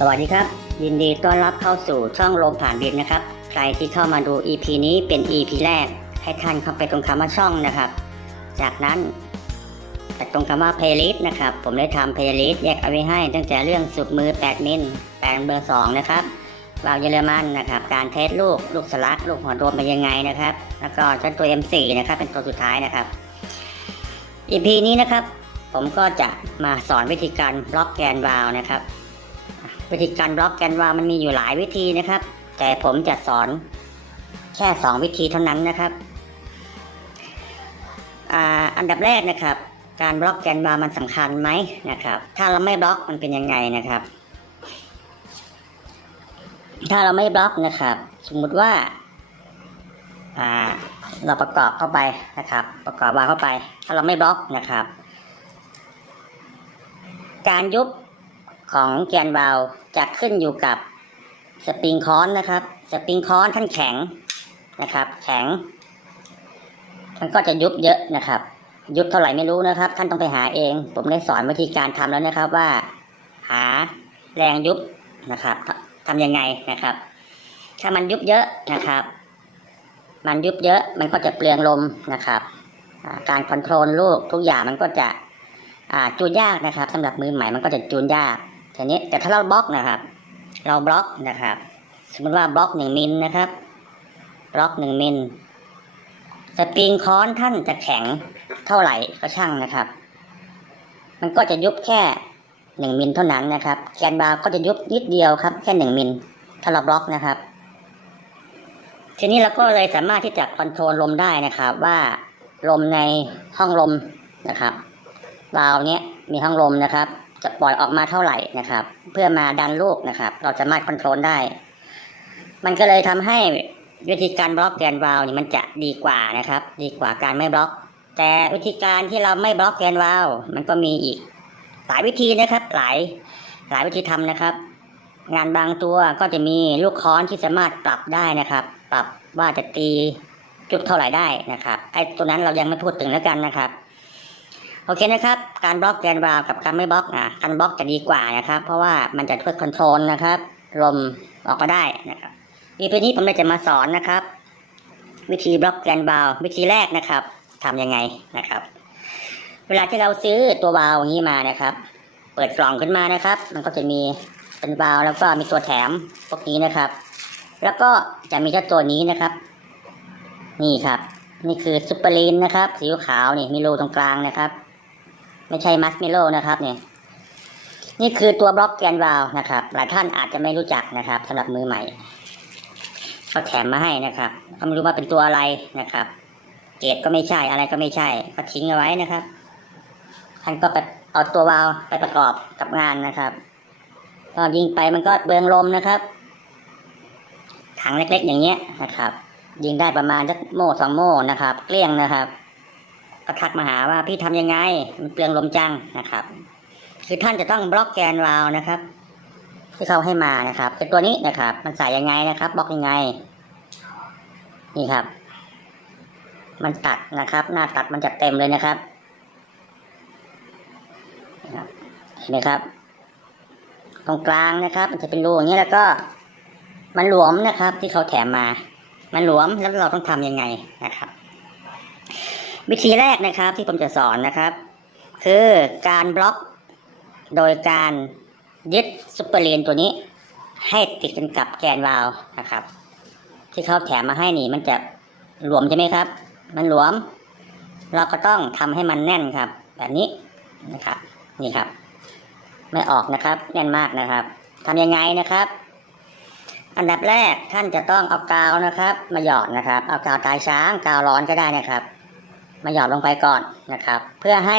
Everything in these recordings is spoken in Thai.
สวัสดีครับ ยินดีต้อนรับเข้าสู่ช่องลมผ่านดินนะครับ ใครที่เข้ามาดู EP นี้เป็น EP แรก ให้ท่านเข้าไปตรงคำว่าช่องนะครับ จากนั้นแต่ตรงคำว่า playlist นะครับ ผมได้ทำ playlist แยกเอาไว้ให้ ตั้งแต่เรื่องสุดมือ 8 มิลแปลงเบอร์ 2 นะครับวาวเยอรมันนะครับ การเทสลูก ลูกสลัก ลูกหัวโดมเป็นยังไงนะครับ แล้วก็เจ้าตัว M4 นะครับ เป็นตัวสุดท้ายนะครับ EP นี้นะครับ ผมก็จะมาสอนวิธีการบล็อกแกนวาวนะครับ วิธีการบล็อกแกนวามันมีอยู่หลายวิธีนะครับ แต่ผมจะสอนแค่ 2 วิธีเท่านั้นนะครับออันดับแรกนะครับ การบล็อกแกนวามันสำคัญไหมนะครับ ถ้าเราไม่บล็อกมันเป็นยังไงนะครับ ถ้าเราไม่บล็อกนะครับ สมมุติว่าเราประกอบเข้าไปนะครับ ประกอบวาเข้าไป ถ้าเราไม่บล็อกนะครับ การยุบ ของแกนวาลจะขึ้นอยู่กับสปริงคอนนะครับ สปริงคอนท่านแข็งนะครับ แข็งมันก็จะยุบเยอะนะครับ ยุบเท่าไหร่ไม่รู้นะครับ ท่านต้องไปหาเอง ผมได้สอนวิธีการทำแล้วนะครับว่า หาแรงยุบนะครับททำยังไงนะครับ ถ้ามันยุบเยอะนะครับ มันยุบเยอะมันก็จะเปลืองลมนะครับ การคอนโทรลลูกทุกอย่างมันก็จะจูนยากนะครับสำหรับมือใหม่มันก็จะจูนยาก ทีนี้แต่ถ้าเราบล็อกนะครับ เราบล็อกนะครับ สมมติว่าบล็อกหนึ่งมิลนะครับบล็อกหนึ่งมิลสปริงค้อนท่านจะแข็งเท่าไหร่ก็ช่างนะครับ มันก็จะยุบแค่หนึ่งมิลเท่านั้นนะครับแกนบาร์ก็จะยุบนิดเดียวครับ แค่หนึ่งมิลถ้าเราบล็อกนะครับ ทีนี้เราก็เลยสามารถที่จะคอนโทรลลมได้นะครับ ว่าลมในห้องลมนะครับวาล์วเนี้ยมีห้องลมนะครับ จะปล่อยออกมาเท่าไหร่นะครับ เพื่อมาดันลูกนะครับ เราจะสามารถคอนโทรลได้ มันก็เลยทำให้วิธีการบล็อกแกนวาล์วนี่มันจะดีกว่านะครับ ดีกว่าการไม่บล็อก แต่วิธีการที่เราไม่บล็อกแกนวาล์วมันก็มีอีก หลายวิธีนะครับ หลายหลายวิธีทำนะครับ งานบางตัวก็จะมีลูกค้อนที่สามารถปรับได้นะครับ ปรับว่าจะตีจุดเท่าไหร่ได้นะครับไอ้ตัวนั้นเรายังไม่พูดถึงแล้วกันนะครับ โอเคนะครับ การบล็อกแกนวาล์วกับการไม่บล็อกนะการบล็อกจะดีกว่านะครับ เพราะว่ามันจะช่วยคอนโทรลนะครับลมออกมาได้นะครับอีพีนี้ผมเลยจะมาสอนนะครับ วิธีบล็อกแกนวาล์ววิธีแรกนะครับทำยังไงนะครับ เวลาที่เราซื้อตัววาล์วอย่างนี้มานะครับ เปิดกล่องขึ้นมานะครับ มันก็จะมีเป็นวาล์วแล้วก็มีตัวแถมพวกนี้นะครับ แล้วก็จะมีเจ้าตัวนี้นะครับ นี่ครับ นี่คือซุปเปอร์ลีนนะครับ สีขาวนี่มีรูตรงกลางนะครับ ไม่ใช่มัสเมโลนะครับเนี่ยนี่คือตัวบล็อกแกนวาลนะครับ หลายท่านอาจจะไม่รู้จักนะครับสำหรับมือใหม่เขาแถมมาให้นะครับก็ไม่รู้ว่าเป็นตัวอะไรนะครับ เกรดก็ไม่ใช่อะไรก็ไม่ใช่ก็ทิ้งเอาไว้นะครับท่านก็ไปเอาตัววาลไปประกอบกับงานนะครับก็ยิงไปมันก็เบืองลมนะครับถังเล็กๆอย่างเงี้ยนะครับ ยิงได้ประมาณสักโม่สองโม่นะครับ เกลี้ยงนะครับ ก็ทักมาหาว่าพี่ทำยังไงมันเปลืองลมจังนะครับ คือท่านจะต้องบล็อกแกนวาล์วนะครับ ที่เขาให้มานะครับคือตัวนี้นะครับ มันใส่ยังไงนะครับบล็อกยังไง นี่ครับ มันตัดนะครับ หน้าตัดมันจะเต็มเลยนะครับนะครับเห็นไหมครับ ตรงกลางนะครับ มันจะเป็นรูอย่างนี้แล้วก็ มันหลวมนะครับ ที่เขาแถมมา มันหลวมแล้วเราต้องทำยังไงนะครับ วิธีแรกนะครับที่ผมจะสอนนะครับ คือการบล็อกโดยการยึดซุปเปอร์เลนตัวนี้ ให้ติดกันกับแกนวาลนะครับ ที่เขาแถมมาให้นี่มันจะหลวมใช่ไหมครับ มันหลวม เราก็ต้องทำให้มันแน่นครับ แบบนี้นะครับ นี่ครับ ไม่ออกนะครับ แน่นมากนะครับทำยังไงนะครับ อันดับแรกท่านจะต้องเอากาวนะครับ มาหยอดนะครับ เอากาวตายช้างกาวร้อนก็ได้นะครับ มาหยอดลงไปก่อนนะครับ เพื่อให้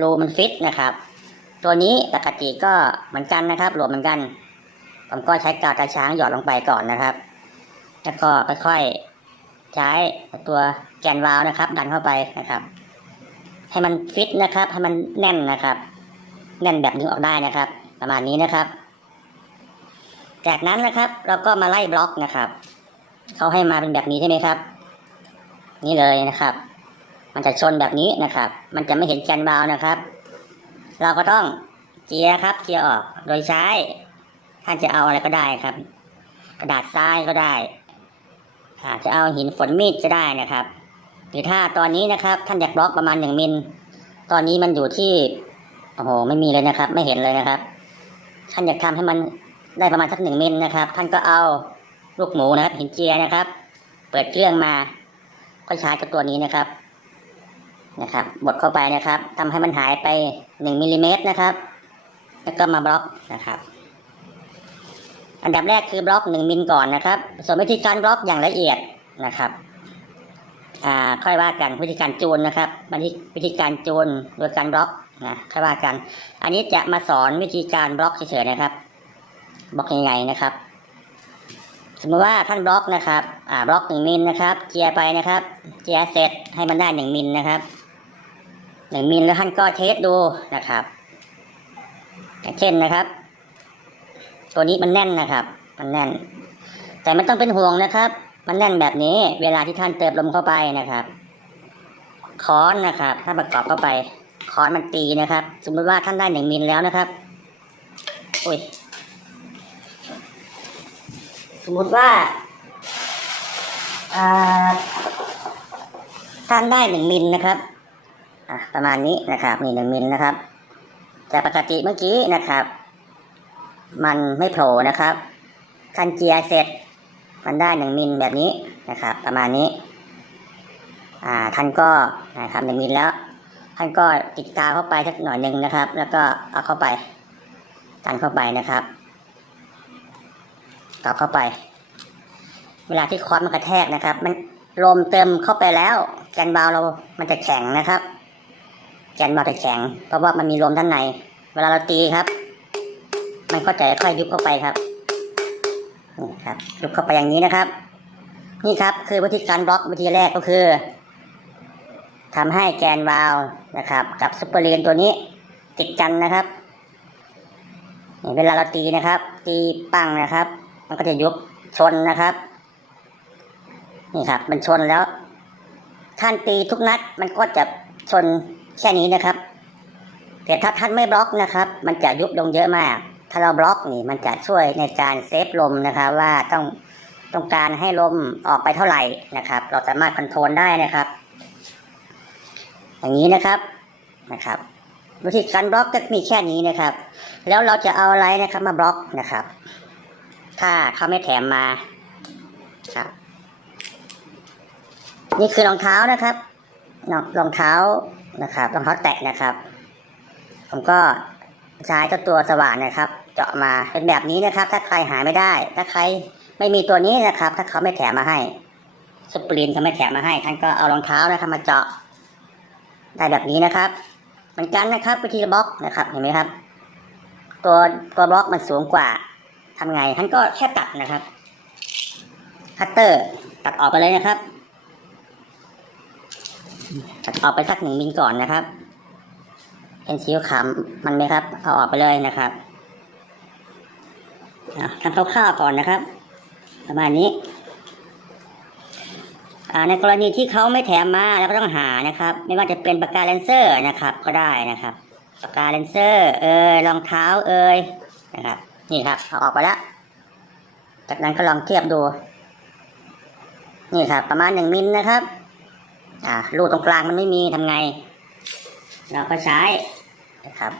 รูมันฟิตนะครับ ตัวนี้ปกติก็เหมือนกันนะครับหลวมเหมือนกัน ผมก็ใช้กาวตาช้างหยอดลงไปก่อนนะครับ แล้วก็ค่อยๆใช้ตัวแกนวาล์วนะครับ ดันเข้าไปนะครับ ให้มันฟิตนะครับ ให้มันแน่นนะครับ แน่นแบบดึงออกได้นะครับ ประมาณนี้นะครับ จากนั้นนะครับเราก็มาไล่บล็อกนะครับเขาให้มาเป็นแบบนี้ใช่ไหมครับ นี่เลยนะครับ มันจะชนแบบนี้นะครับ มันจะไม่เห็นแกนบาวนะครับ เราก็ต้องเจียร์ครับเจียร์ออกโดยใช้ท่านจะเอาอะไรก็ได้ครับ กระดาษทรายก็ได้จะเอาหินฝนมีดก็ได้นะครับหรือถ้าตอนนี้นะครับ ท่านอยากบล็อกประมาณหนึ่งมิลตอนนี้มันอยู่ที่โอ้โหไม่มีเลยนะครับ ไม่เห็นเลยนะครับ ท่านอยากทำให้มันได้ประมาณสักหนึ่งมิลนะครับ ท่านก็เอาลูกหมูนะครับหินเจียนะครับ เปิดเครื่องมาก็ใช้กับตัวนี้นะครับ นะครับบดเข้าไปนะครับทำให้มันหายไปหนึ่งมิลลิเมตรนะครับ แล้วก็มาบล็อกนะครับ อันดับแรกคือบล็อกหนึ่งมิลก่อนนะครับ ส่วนวิธีการบล็อกอย่างละเอียดนะครับอ่าค่อยว่ากันวิธีการจูนนะครับวิธีวิธีการจูนโดยการบล็อกนะค่อยว่ากัน อันนี้จะมาสอนวิธีการบล็อกเฉยๆนะครับบล็อกยังไงนะครับ สมมติว่าท่านบล็อกนะครับอ่าบล็อกหนึ่งมิลนะครับเจียร์ไปนะครับ เจียร์เสร็จให้มันได้หนึ่งมิลนะครับ หนึ่งมิลแล้วท่านก็เทสดูนะครับอย่างเช่นนะครับ ตัวนี้มันแน่นนะครับ มันแน่น แต่ไม่ต้องเป็นห่วงนะครับ มันแน่นแบบนี้ เวลาที่ท่านเติมลมเข้าไปนะครับค้อนนะครับ ถ้าประกอบเข้าไปค้อนมันตีนะครับ สมมติว่าท่านได้หนึ่งมิลแล้วนะครับอุ้ยสมมติว่าท่านได้หนึ่งมิลนะครับ ประมาณนี้นะครับนี่หนึ่งมิลนะครับแต่ปกติเมื่อกี้นะครับ มันไม่โผล่นะครับท่านเจียเสร็จมันได้หนึ่งมิลแบบนี้นะครับ ประมาณนี้ อ่าท่านก็นะครับหนึ่งมิลแล้ว ท่านก็ติดกาวเข้าไปสักหน่อยหนึ่งนะครับ แล้วก็เอาเข้าไปดันเข้าไปนะครับต่อเข้าไป เวลาที่คอร์สมันกระแทกนะครับ มันลมเติมเข้าไปแล้ว แกนบาวเรา มันจะแข็งนะครับ แกนบาวจะแข็ง เพราะว่ามันมีลมด้านใน เวลาเราตีครับ มันก็จะค่อยยุบเข้าไปครับนี่ครับยุบเข้าไปอย่างนี้นะครับ นี่ครับคือวิธีการบล็อกวิธีแรกก็คือทำให้แกนวาล์วนะครับ กับซุปเปอร์เลนตัวนี้ติดกันนะครับเวลาเราตีนะครับ ตีปังนะครับ มันก็จะยุบชนนะครับนี่ครับ มันชนแล้วท่านตีทุกนัดมันก็จะชน แค่นี้นะครับ แต่ถ้าท่านไม่บล็อกนะครับ มันจะยุบลงเยอะมาก ถ้าเราบล็อกนี่มันจะช่วยในการเซฟลมนะครับ ว่าต้องต้องการให้ลมออกไปเท่าไหร่นะครับ เราสามารถคอนโทรลได้นะครับ อย่างนี้นะครับนะครับวิธีการบล็อกก็มีแค่นี้นะครับ แล้วเราจะเอาอะไรนะครับมาบล็อกนะครับ ถ้าเขาไม่แถมมาครับ นี่คือรองเท้านะครับรองรองเท้า นะครับรองเท้าแตะนะครับ ผมก็ใช้เจ้าตัวสว่านนะครับ เจาะมาเป็นแบบนี้นะครับ ถ้าใครหาไม่ได้ ถ้าใครไม่มีตัวนี้นะครับ ถ้าเขาไม่แถมมาให้สปรินเขาไม่แถมมาให้ท่านก็เอารองเท้านะครับมาเจาะได้แบบนี้นะครับ เหมือนกันนะครับวิธีบล็อกนะครับเห็นไหมครับ ตัวตัวบล็อกมันสูงกว่าทำไงท่านก็แค่ตัดนะครับคัตเตอร์ตัดออกไปเลยนะครับ ออกไปสักหนึ่งมิลก่อนนะครับ เป็นสีขาวมันไหมครับ เอาออกไปเลยนะครับอะทำคร่าวๆก่อนนะครับ ประมาณนี้ในกรณีที่เขาไม่แถมมาแล้วก็ต้องหานะครับ ไม่ว่าจะเป็นปากกาเลนเซอร์นะครับ ก็ได้นะครับปากกาเลนเซอร์ เอยรองเท้าเอยนะครับ นี่ครับเอาออกไปแล้วจากนั้นก็ลองเทียบดู นี่ครับประมาณหนึ่งมิลนะครับ อ่ารูตรงกลางมันไม่มีทำไง เราก็ใช้นะครับ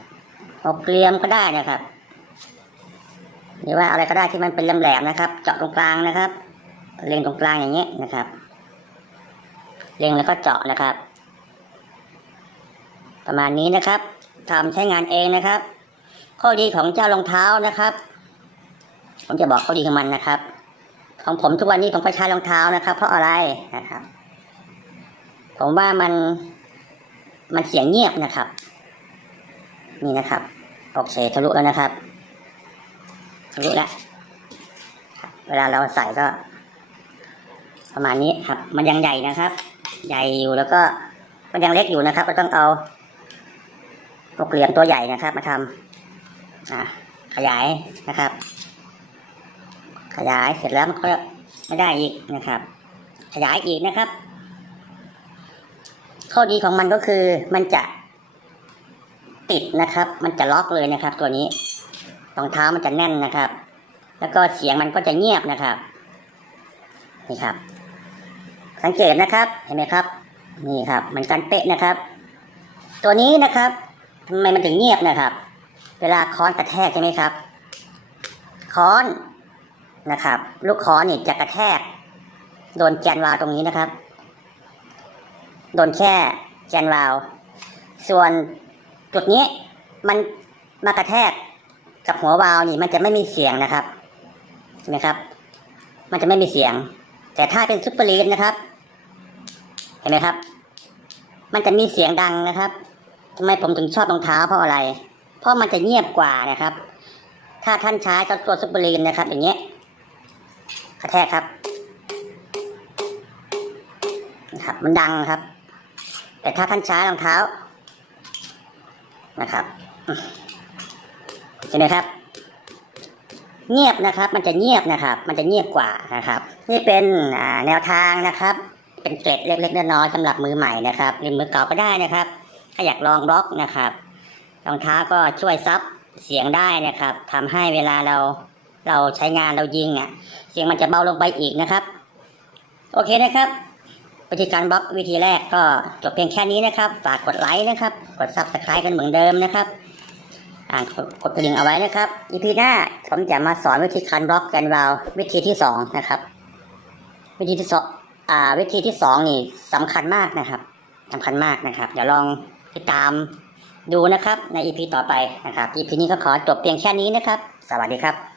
หกเหลี่ยมก็ได้นะครับ หรือว่าอะไรก็ได้ที่มันเป็นแหลมๆนะครับ เจาะตรงกลางนะครับ เล็งตรงกลางอย่างเงี้ยนะครับ เล็งแล้วก็เจาะนะครับ ประมาณนี้นะครับทำใช้งานเองนะครับ ข้อดีของเจ้ารองเท้านะครับ ผมจะบอกข้อดีของมันนะครับ ของผมทุกวันนี้ผมก็ใช้รองเท้านะครับ เพราะอะไรนะครับ ผมว่ามันมันเสียงเงียบนะครับ นี่นะครับ โอเคทะลุแล้วนะครับทะลุแล้วเวลาเราใส่ก็ ประมาณนี้ครับ มันยังใหญ่นะครับ ใหญ่อยู่แล้วก็มันยังเล็กอยู่นะครับก็ต้องเอาหกเหลี่ยมตัวใหญ่นะครับ มาทำขยายนะครับ ขยายเสร็จแล้วมันก็ไม่ได้อีกนะครับ ขยายอีกนะครับ ข้อดีของมันก็คือมันจะติดนะครับ มันจะล็อกเลยนะครับ ตัวนี้รองเท้ามันจะแน่นนะครับ แล้วก็เสียงมันก็จะเงียบนะครับนี่ครับ สังเกตนะครับเห็นไหมครับ นี่ครับ มันกันเป๊ะนะครับ ตัวนี้นะครับทำไมมันถึงเงียบนะครับ เวลาค้อนกระแทกใช่ไหมครับ ค้อนนะครับ ลูกค้อนนี่จะกระแทก โดนแกนวาตรงนี้นะครับ โดนแค่แกนวาล์วส่วนจุดนี้มันมากระแทกกับหัววาล์วนี่มันจะไม่มีเสียงนะครับเห็นไหมครับ มันจะไม่มีเสียง แต่ถ้าเป็นซุปเปอร์ลีดนะครับ เห็นไหมครับ มันจะมีเสียงดังนะครับทำไมผมถึงชอบรองเท้าเพราะอะไร เพราะมันจะเงียบกว่านะครับ ถ้าท่านใช้ตัวซุปเปอร์ลีนนะครับ อย่างเงี้ยกระแทกครับนะครับ มันดังครับ แต่ถ้าท่านช้ารองเท้านะครับเห็นไหมครับ เงียบนะครับ มันจะเงียบนะครับ มันจะเงียบกว่านะครับ นี่เป็นแนวทางนะครับ เป็นเกร็ดเล็กๆน้อยๆสำหรับมือใหม่นะครับหรือมือเก่าก็ได้นะครับ ถ้าอยากลองบล็อกนะครับรองเท้าก็ช่วยซับเสียงได้นะครับทำให้เวลาเราเราใช้งานเรายิงอะ เสียงมันจะเบาลงไปอีกนะครับ โอเคนะครับ วิธีการบล็อกวิธีแรกก็จบเพียงแค่นี้นะครับ ฝากกดไลค์นะครับ กดซับสไครต์กันเหมือนเดิมนะครับอ่ากดกดกระดิ่งเอาไว้นะครับอีพีหน้าผมจะมาสอนวิธีการบล็อกกันวาลววิธีที่สองนะครับ วิธีที่สองอ่าวิธีที่สองนี่สำคัญมากนะครับสำคัญมากนะครับเดี๋ยวลองติดตามดูนะครับในอีพีต่อไปนะครับอีพีนี้ก็ขอจบเพียงแค่นี้นะครับ สวัสดีครับ